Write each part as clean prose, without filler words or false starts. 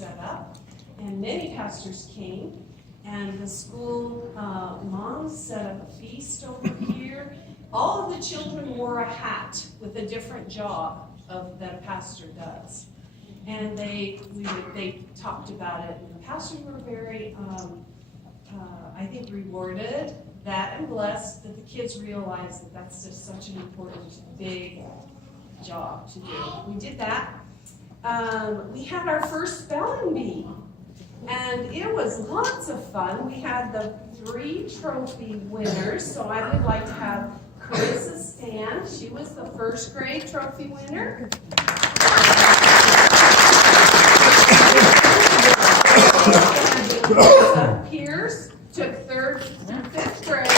set up, and many pastors came, and the school moms set up a feast over here. All of the children wore a hat with a different job that a pastor does. And they talked about it, and the pastors were very, I think, rewarded that and blessed that the kids realized that that's just such an important, big job to do. We did that. We had our first spelling bee, and it was lots of fun. We had the 3 trophy winners, so I would like to have Carissa stand. She was the first grade trophy winner. Pierce took 3rd and 5th grade.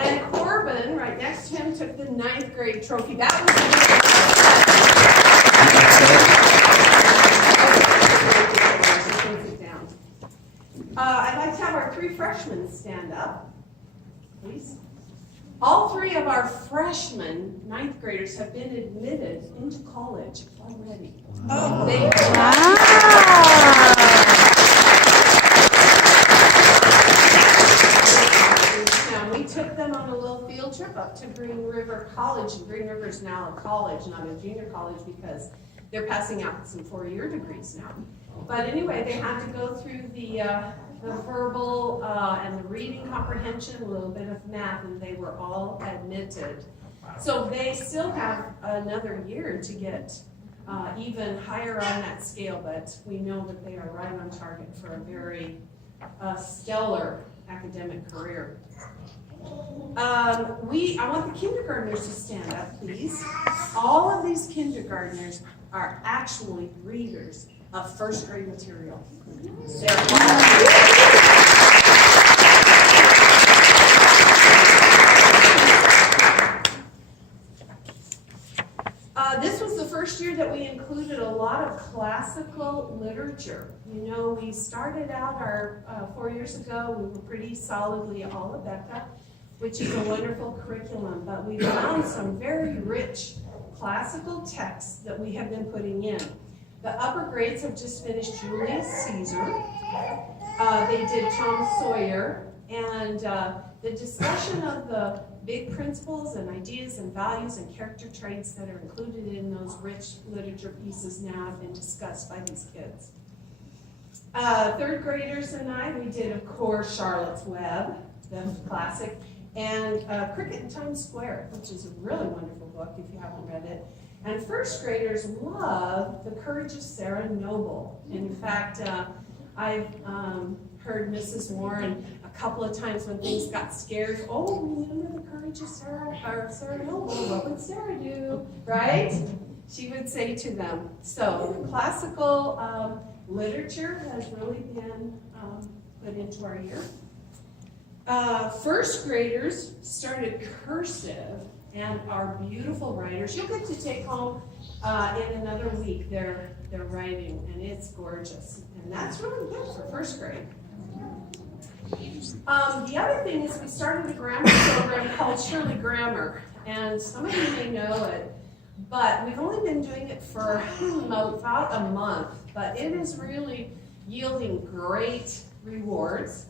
And Corbin, right next to him, took the 9th grade trophy. That was I'd like to have our 3 freshmen stand up, please. All 3 of our freshmen 9th graders have been admitted into college already. Oh. Now, we took them on a little field trip up to Green River College, and Green River is now a college, not a junior college, because they're passing out some 4-year degrees now. But anyway, they had to go through the verbal and the reading comprehension, a little bit of math, and they were all admitted. So they still have another year to get even higher on that scale, but we know that they are right on target for a very stellar academic career. I want the kindergartners to stand up, please. All of these kindergartners are actually readers of 1st grade material. This was the first year that we included a lot of classical literature. You know, we started out our 4 years ago, we were pretty solidly Alabeka, which is a wonderful curriculum, but we found some very rich classical texts that we have been putting in. The upper grades have just finished Julius Caesar. They did Tom Sawyer, and the discussion of the big principles and ideas and values and character traits that are included in those rich literature pieces now have been discussed by these kids. 3rd graders and we did, of course, Charlotte's Web, the classic, and Cricket in Times Square, which is a really wonderful book if you haven't read it. And 1st graders love The Courage of Sarah Noble. In fact, I've heard Mrs. Warren a couple of times when things got scared. Oh, remember The Courage of Sarah Noble? What would Sarah do? Right? She would say to them. So classical literature has really been put into our year. 1st graders started cursive and are beautiful writers. You'll get to take home in another week their writing, and it's gorgeous. And that's really good for 1st grade. The other thing is we started a grammar program called Shirley Grammar, and some of you may know it, but we've only been doing it for about a month, but it is really yielding great rewards.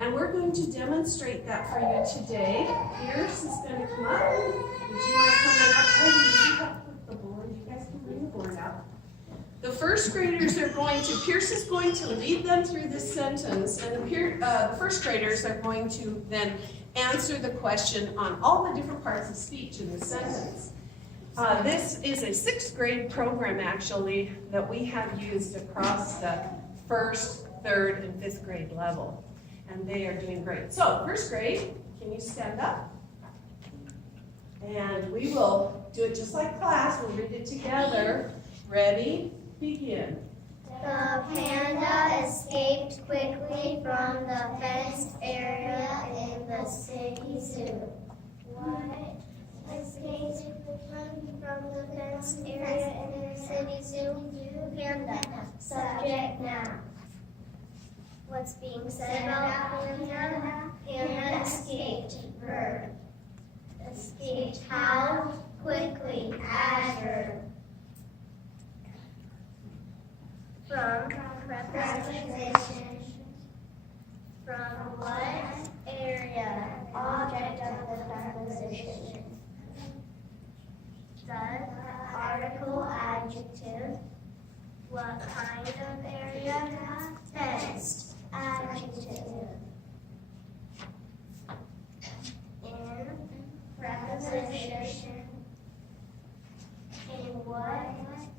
And we're going to demonstrate that for you today. Pierce is going to come up. Would you mind coming up? Oh, you have the board. You guys can bring the board out. The 1st graders are Pierce is going to lead them through this sentence, and the 1st graders are going to then answer the question on all the different parts of speech in the sentence. This is a 6th grade program, actually, that we have used across the 1st, 3rd, and 5th grade level. And they are doing great. So, 1st grade, can you stand up? And we will do it just like class. We'll read it together. Ready? Begin. The panda escaped quickly from the fenced area in the city zoo. What? Escaped quickly from the fenced area in the city zoo? Panda. Subject noun. What's being said about panda? Panda escaped. Verb. Escaped how? quickly, adverb. From preposition. From what area? Object of the preposition. The article adjective. What kind of area? Fenced. Adjective. In preposition. In what?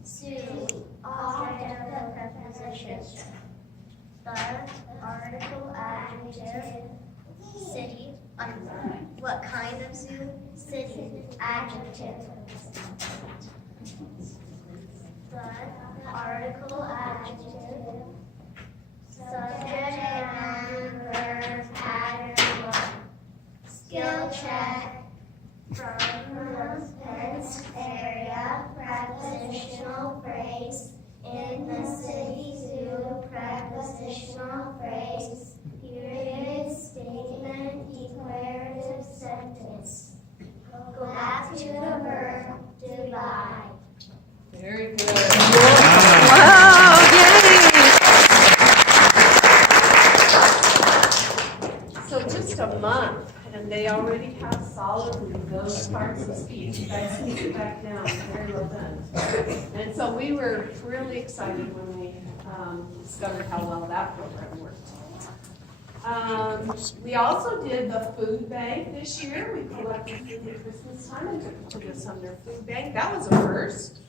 Zoo. Object of the preposition. The article adjective. City. What kind of zoo? City. Adjective. The article adjective. Subject, noun, verb, pattern, skill check. From the fenced area, prepositional phrase. In the city zoo, prepositional phrase. Period, statement, declarative sentence. Go back to the verb, divide. Very good. Wow, yay! So just a month, and they already have solidly those parts of speech. You guys can sit back down. Very well done. And so we were really excited when we discovered how well that program worked. We also did the food bank this year. We collected food at Christmas time and took this on their food bank. That was a first.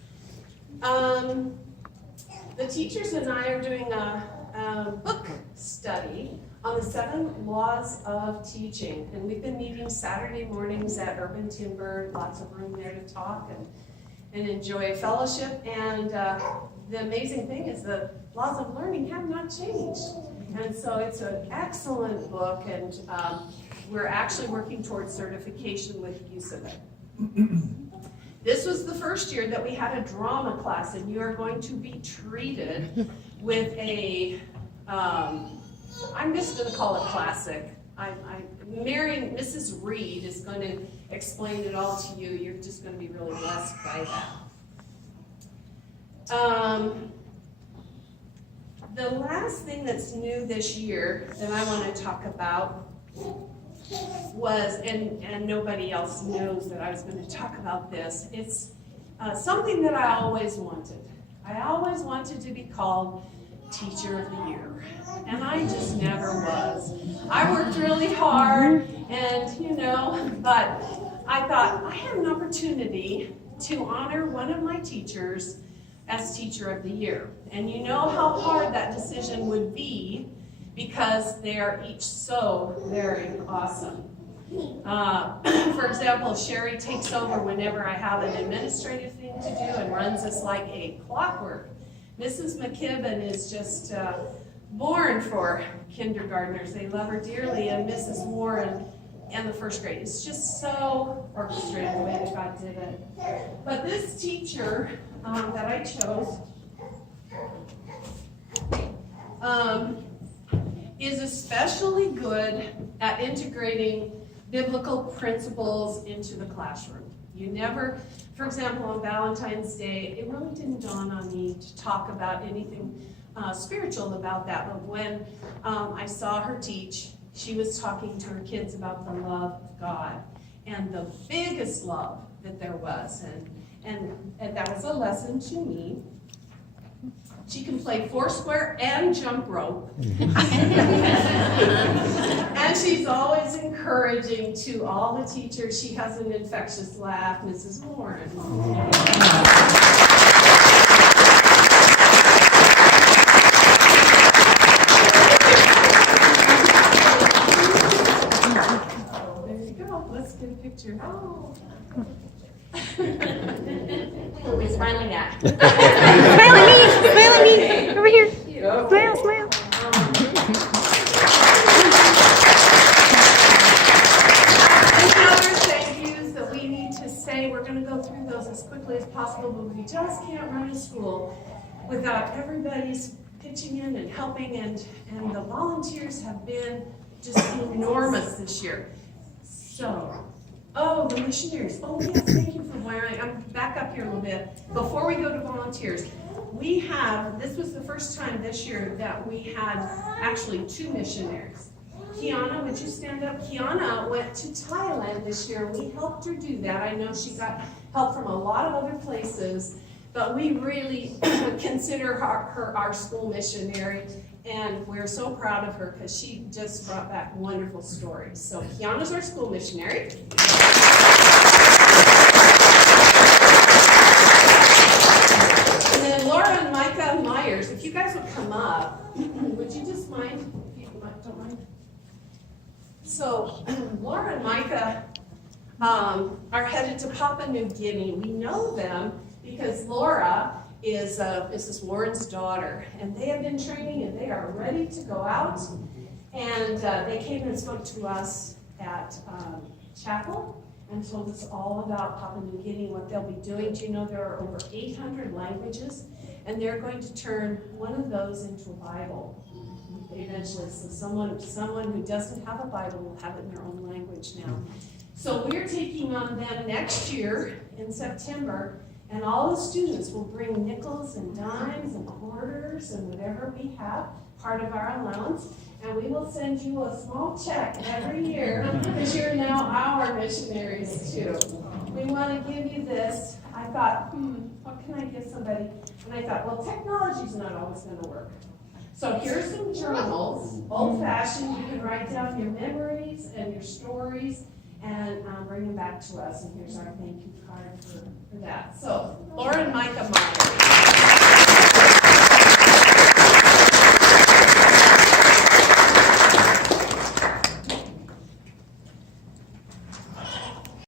The teachers and I are doing a book study on the 7 laws of teaching. And we've been meeting Saturday mornings at Urban Timber, lots of room there to talk and enjoy fellowship. And the amazing thing is the laws of learning have not changed. And so it's an excellent book, and we're actually working towards certification with use of it. This was the first year that we had a drama class, and you are going to be treated with a, I'm just going to call it classic. Mrs. Reed is going to explain it all to you. You're just going to be really blessed by that. The last thing that's new this year that I want to talk about was, and nobody else knows that I was going to talk about this, it's something that I always wanted. I always wanted to be called Teacher of the Year, and I just never was. I worked really hard, and but I thought I had an opportunity to honor one of my teachers as Teacher of the Year. And you know how hard that decision would be because they are each so very awesome. For example, Sherry takes over whenever I have an administrative thing to do and runs us like a clockwork. Mrs. McKibben is just born for kindergartners. They love her dearly, and Mrs. Warren and the first grade. It's just so orchestrated the way that God did it. But this teacher that I chose is especially good at integrating biblical principles into the classroom. You never, for example, on Valentine's Day, it really didn't dawn on me to talk about anything spiritual about that, but when I saw her teach, she was talking to her kids about the love of God and the biggest love that there was, and that was a lesson to me. She can play foursquare and jump rope. And she's always encouraging to all the teachers. She has an infectious laugh, Mrs. Warren. Oh, there you go. Let's get a picture. Oh. Who are we smiling at? Smile at me, over here. Smile, smile. Other thank yous that we need to say, we're going to go through those as quickly as possible, but we just can't run a school without everybody's pitching in and helping, and the volunteers have been just enormous this year. So, Oh, the missionaries. Oh, yes, thank you for wearing. I'm back up here a little bit. Before we go to volunteers, we have, this was the first time this year that we had actually 2 missionaries. Kiana, would you stand up? Kiana went to Thailand this year. We helped her do that. I know she got help from a lot of other places, but we really consider her our school missionary, and we're so proud of her because she just brought back wonderful stories. So Kiana's our school missionary. And then Laura and Micah Myers, if you guys would come up, would you just mind? If you don't mind. So Laura and Micah are headed to Papua New Guinea. We know them because Laura is Mrs. Warren's daughter, and they have been training and they are ready to go out. And they came and spoke to us at chapel and told us all about Papua New Guinea, what they'll be doing. Do you know there are over 800 languages, and they're going to turn one of those into a Bible eventually. So someone who doesn't have a Bible will have it in their own language now. So we're taking on them next year in September, and all the students will bring nickels and dimes and quarters and whatever we have, part of our allowance, and we will send you a small check every year because you're now our missionaries too. We want to give you this. I thought, what can I give somebody? And I thought, well, technology's not always going to work. So here's some journals, old-fashioned. You can write down your memories and your stories and bring them back to us. And here's our thank you card for that. So, Laura and Micah Myers.